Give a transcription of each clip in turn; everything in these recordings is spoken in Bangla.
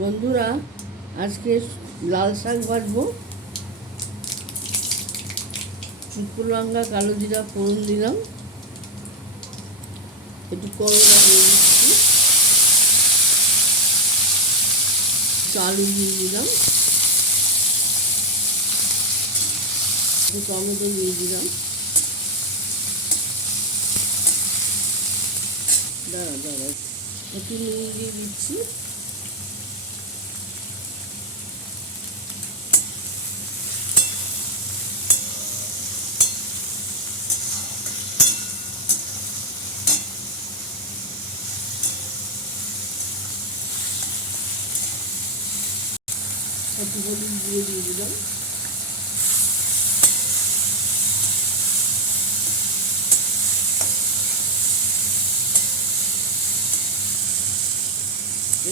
বন্ধুরা, আজকে লাল শাক ভাজবো। শুকনো লঙ্কা, কালো জিরা ফোড়ন দিলাম, একটু করলা দিয়ে দিচ্ছি, একটু আলু দিয়ে দিলাম, একটু টমেটো দিয়ে দিলাম, একটু নুন দিয়ে দিচ্ছি, একটু হলুদ দিয়ে দিলাম,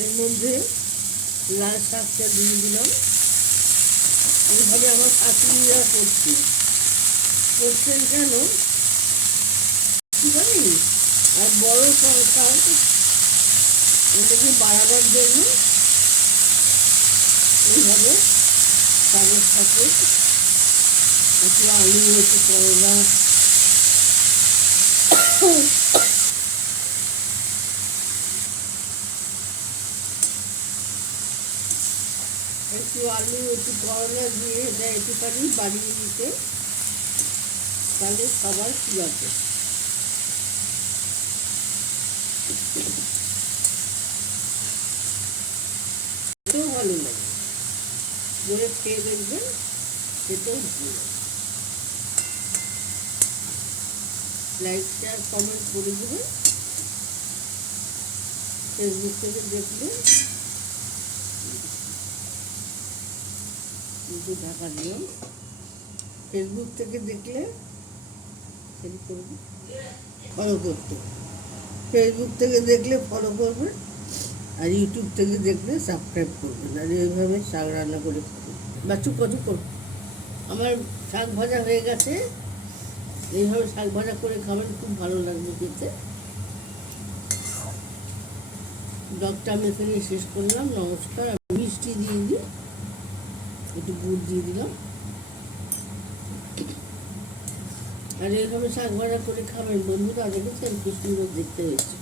এর মধ্যে লাল শাকটা দিয়ে দিলাম। এইভাবে আমার শাশুড়িরা করছেন কেন কি জানি। আর বড় সংসার এটাকে বাড়াবার জন্য এইভাবে শাকের সাথে একটু আলু, একটু করলা, একটু আলু, একটু করলা দিয়ে এটা একটুখানি বাড়িয়ে দিতে, তাহলে সবার ঠিক আছে। এটাও ভালো লাগে, করে খেয়ে দেখবেন, সেটাও ভালো লাগে। লাইক, শেয়ার, কমেন্ট করে দেবেন। ফেসবুক থেকে দেখলে একটু ঢাকা দিও। ফেসবুক থেকে দেখলে ফলো করতে, ফেসবুক থেকে দেখলে ফলো করবেন, আর ইউটিউব থেকে দেখলে সাবস্ক্রাইব করবেন। আর এইভাবে শাক রান্না করে খাবেন। বাচ্চু কত করুন, আমার শাক ভাজা হয়ে গেছে। এইভাবে শাক ভাজা করে খাবেন, খুব ভালো লাগবে খেতে। ব্লগটা আমি এখানে শেষ করলাম। নমস্কার। মিষ্টি দিয়ে দিই, একটু গুড় দিয়ে দিলাম। আর এইভাবে শাক ভাজা করে খাবেন বন্ধুরা, দেখেছেন কি সুন্দর দেখতে হয়েছে।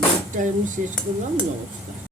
ব্লগটা আমি শেষ করলাম। নমস্কার।